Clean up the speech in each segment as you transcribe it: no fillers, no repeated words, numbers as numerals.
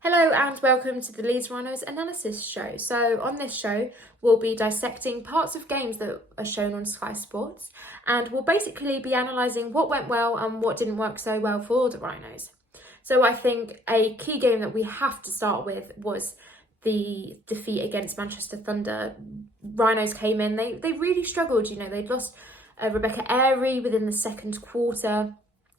Hello and welcome to the Leeds Rhinos analysis show. So on this show, we'll be dissecting parts of games that are shown on Sky Sports, and we'll basically be analysing what went well and what didn't work so well for the Rhinos. So I think a key game that we have to start with was the defeat against Manchester Thunder. Rhinos came in, they really struggled, they'd lost Rebecca Airy within the second quarter.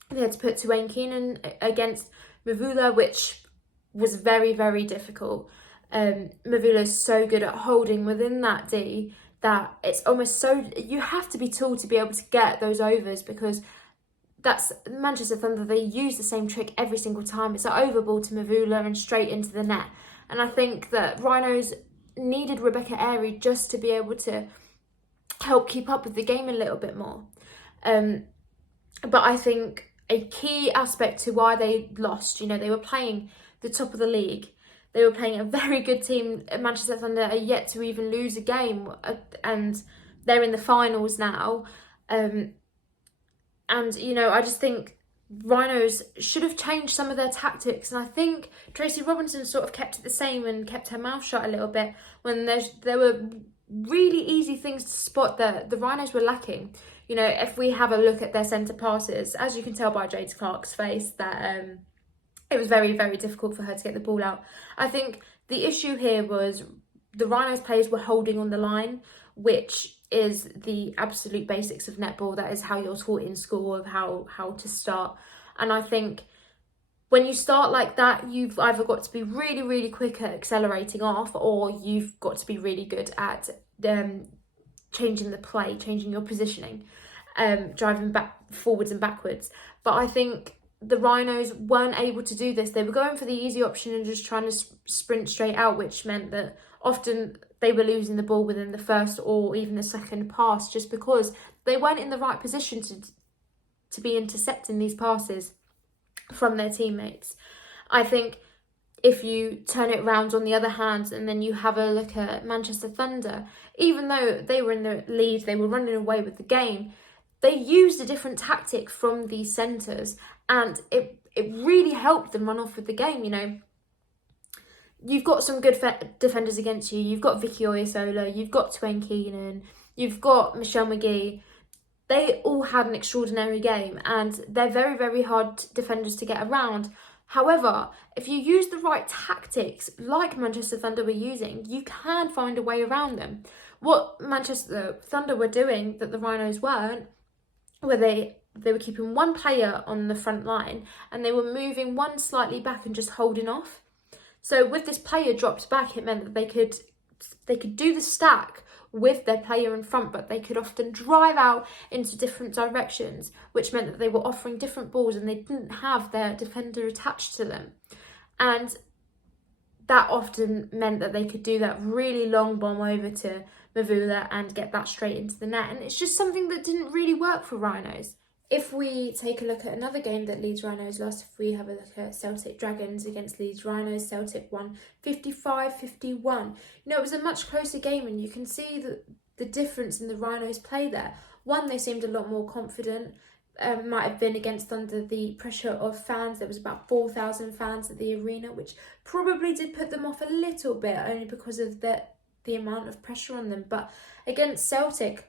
They had to put Tuane Keenan against Mavula, which was very, very difficult. Mavula's so good at holding within that D that it's almost you have to be tall to be able to get those overs, because that's Manchester Thunder. They use the same trick every single time. It's an over ball to Mavula and straight into the net. And I think that Rhinos needed Rebecca Airy just to be able to help keep up with the game a little bit more. But I think a key aspect to why they lost, they were playing the top of the league. They were playing a very good team. Manchester Thunder are yet to even lose a game, and they're in the finals now. I just think Rhinos should have changed some of their tactics, and I think Tracy Robinson sort of kept it the same and kept her mouth shut a little bit when there were really easy things to spot that the Rhinos were lacking. If we have a look at their centre passes, as you can tell by Jade Clark's face, that it was very, very difficult for her to get the ball out. I think the issue here was the Rhinos players were holding on the line, which is the absolute basics of netball. That is how you're taught in school, of how to start. And I think when you start like that, you've either got to be really, really quick at accelerating off, or you've got to be really good at changing the play, changing your positioning, driving back forwards and backwards. But I think the Rhinos weren't able to do this. They were going for the easy option and just trying to sprint straight out, which meant that often they were losing the ball within the first or even the second pass, just because they weren't in the right position to be intercepting these passes from their teammates. I think if you turn it around on the other hand, and then you have a look at Manchester Thunder, even though they were in the lead, they were running away with the game, they used a different tactic from these centres, and it really helped them run off with the game. You've got some good defenders against you. You've got Vicky Oyasola, you've got Tuane Keenan, you've got Michelle McGee. They all had an extraordinary game, and they're very, very hard defenders to get around. However, if you use the right tactics, like Manchester Thunder were using, you can find a way around them. What Manchester Thunder were doing that the Rhinos weren't, where they were keeping one player on the front line and they were moving one slightly back and just holding off. So with this player dropped back, it meant that they could do the stack with their player in front, but they could often drive out into different directions, which meant that they were offering different balls and they didn't have their defender attached to them. And that often meant that they could do that really long bomb over to Mavula and get that straight into the net. And it's just something that didn't really work for Rhinos. If we take a look at another game that Leeds Rhinos lost, if we have a look at Celtic Dragons against Leeds Rhinos, Celtic won 55-51. It was a much closer game, and you can see the difference in the Rhinos' play there. One, they seemed a lot more confident. Might have been against under the pressure of fans. There was about 4,000 fans at the arena, which probably did put them off a little bit, only because of the amount of pressure on them. But against Celtic,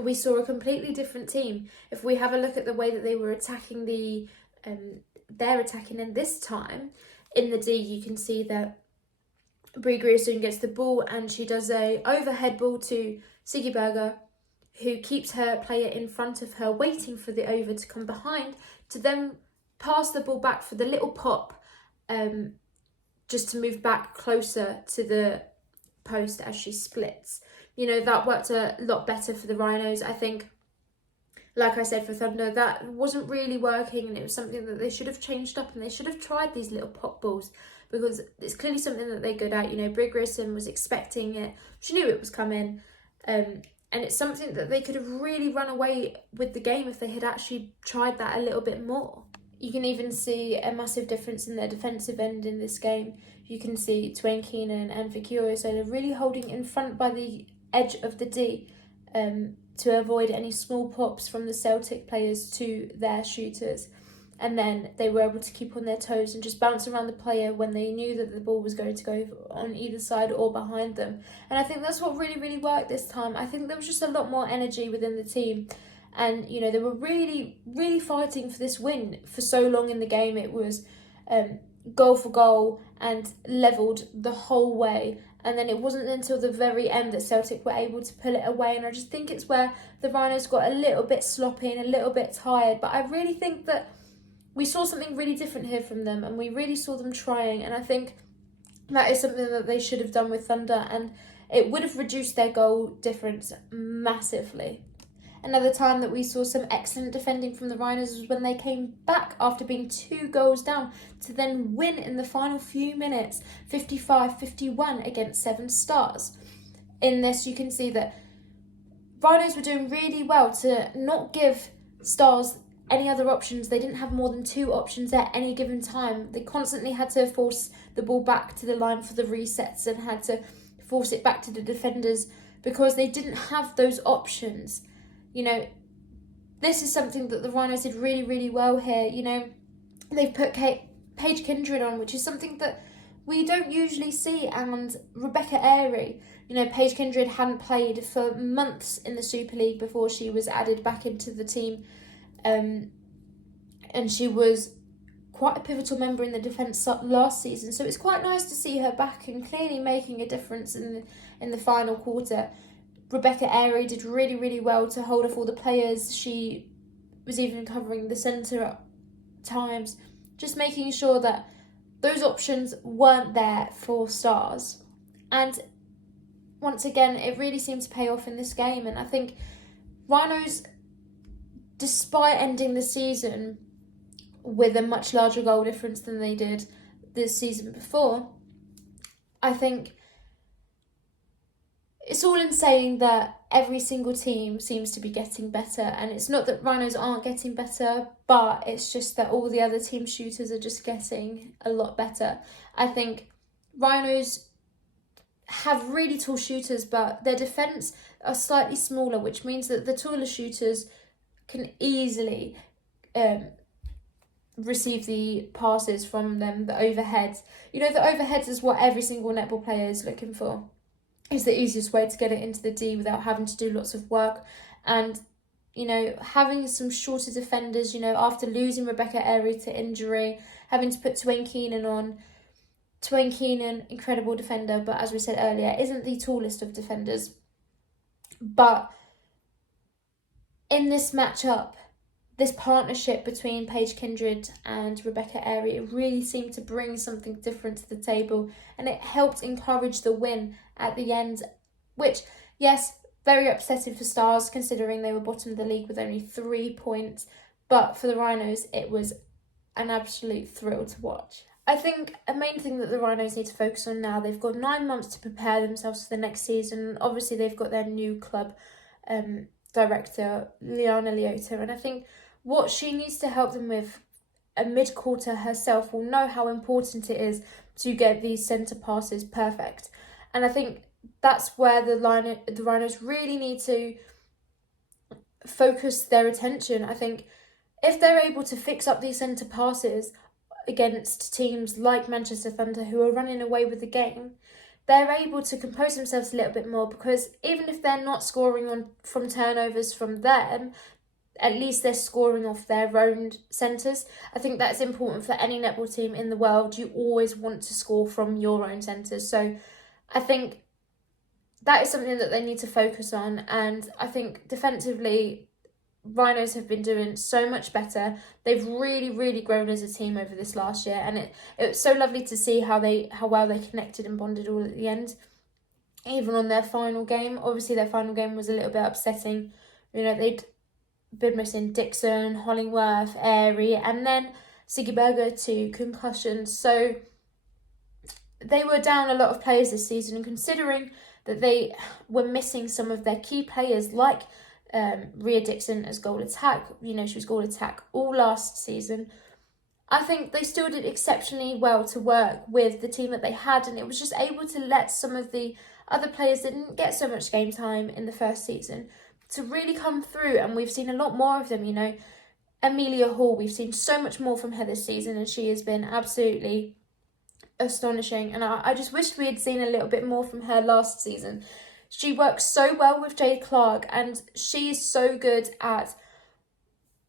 we saw a completely different team. If we have a look at the way that they were attacking they're attacking in this time, in the D, you can see that Brie Grierson gets the ball and she does a overhead ball to Siggy Berger, who keeps her player in front of her, waiting for the over to come behind, to then pass the ball back for the little pop, just to move back closer to the post as she splits. That worked a lot better for the Rhinos. I think, like I said, for Thunder, that wasn't really working, and it was something that they should have changed up, and they should have tried these little pop balls, because it's clearly something that they're good at. Brie Grierson was expecting it. She knew it was coming. And it's something that they could have really run away with the game if they had actually tried that a little bit more. You can even see a massive difference in their defensive end in this game. You can see Tuane Keenan and Vicky Oyasola really holding in front by the edge of the D to avoid any small pops from the Celtic players to their shooters. and then they were able to keep on their toes and just bounce around the player when they knew that the ball was going to go on either side or behind them. And I think that's what really, really worked this time. I think there was just a lot more energy within the team. And, you know, they were really, really fighting for this win for so long in the game. It was goal for goal and levelled the whole way. And then it wasn't until the very end that Celtic were able to pull it away. And I just think it's where the Rhinos got a little bit sloppy and a little bit tired. But I really think that we saw something really different here from them, and we really saw them trying. And I think that is something that they should have done with Thunder, and it would have reduced their goal difference massively. Another time that we saw some excellent defending from the Rhinos was when they came back after being 2 goals down to then win in the final few minutes, 55-51 against Seven Stars. In this, you can see that Rhinos were doing really well to not give Stars any other options. They didn't have more than 2 options at any given time. They constantly had to force the ball back to the line for the resets and had to force it back to the defenders because they didn't have those options. You know, this is something that the Rhinos did really, really well here. You know, they've put Paige Kindred on, which is something that we don't usually see, and Rebecca Airy. You know, Paige Kindred hadn't played for months in the Super League before she was added back into the team. And she was quite a pivotal member in the defence last season. So it's quite nice to see her back and clearly making a difference in the final quarter. Rebecca Airy did really, really well to hold off all the players. She was even covering the centre at times, just making sure that those options weren't there for Stars. And once again, it really seemed to pay off in this game. And I think Rhinos, despite ending the season with a much larger goal difference than they did this season before, I think it's all in saying that every single team seems to be getting better. And it's not that Rhinos aren't getting better, but it's just that all the other team shooters are just getting a lot better. I think Rhinos have really tall shooters, but their defence are slightly smaller, which means that the taller shooters can easily receive the passes from them, the overheads. You know, the overheads is what every single netball player is looking for. It's the easiest way to get it into the D without having to do lots of work. And, you know, having some shorter defenders, you know, after losing Rebecca Airy to injury, having to put Twain Keenan on. Twain Keenan, incredible defender, but as we said earlier, isn't the tallest of defenders. But in this matchup, this partnership between Paige Kindred and Rebecca Airy, it really seemed to bring something different to the table, and it helped encourage the win at the end, which, yes, very upsetting for Stars considering they were bottom of the league with only 3 points, but for the Rhinos it was an absolute thrill to watch. I think a main thing that the Rhinos need to focus on now, they've got 9 months to prepare themselves for the next season. Obviously they've got their new club director, Liana Leota, and I think what she needs to help them with, a mid-quarter herself will know how important it is to get these centre passes perfect. And I think that's where the Rhinos really need to focus their attention. I think if they're able to fix up these centre passes against teams like Manchester Thunder who are running away with the game, they're able to compose themselves a little bit more, because even if they're not scoring from turnovers from them, at least they're scoring off their own centres. I think that's important for any netball team in the world. You always want to score from your own centres. So I think that is something that they need to focus on. And I think defensively, Rhinos have been doing so much better. They've really, really grown as a team over this last year. And it was so lovely to see how well they connected and bonded all at the end. Even on their final game. Obviously, their final game was a little bit upsetting. You know, they'd been missing Dixon, Hollingworth, Airy, and then Siggy Berger to concussions. So they were down a lot of players this season, and considering that they were missing some of their key players like Rhea Dixon as goal attack, you know, she was goal attack all last season, I think they still did exceptionally well to work with the team that they had, and it was just able to let some of the other players that didn't get so much game time in the first season to really come through, and we've seen a lot more of them, you know. Amelia Hall, we've seen so much more from her this season, and she has been absolutely astonishing. And I just wished we had seen a little bit more from her last season. She works so well with Jade Clark, and she is so good at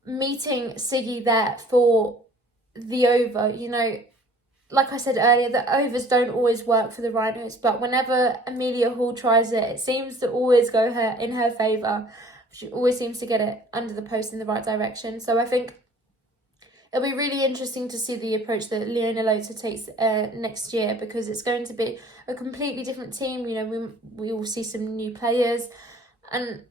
meeting Siggy there for the over. You know, like I said earlier, the overs don't always work for the Rhinos, but whenever Amelia Hall tries it, it seems to always go in her favour. She always seems to get it under the post in the right direction. So I think it'll be really interesting to see the approach that Leona Lota takes next year, because it's going to be a completely different team. You know, we will see some new players, and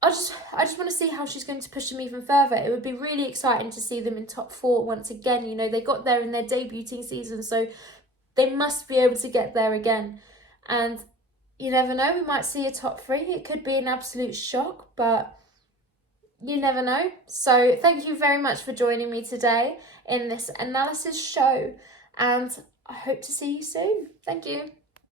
I just want to see how she's going to push them even further. It would be really exciting to see them in top 4 once again. You know, they got there in their debuting season, so they must be able to get there again. And you never know, we might see a top 3. It could be an absolute shock, but you never know. So thank you very much for joining me today in this analysis show, and I hope to see you soon. Thank you.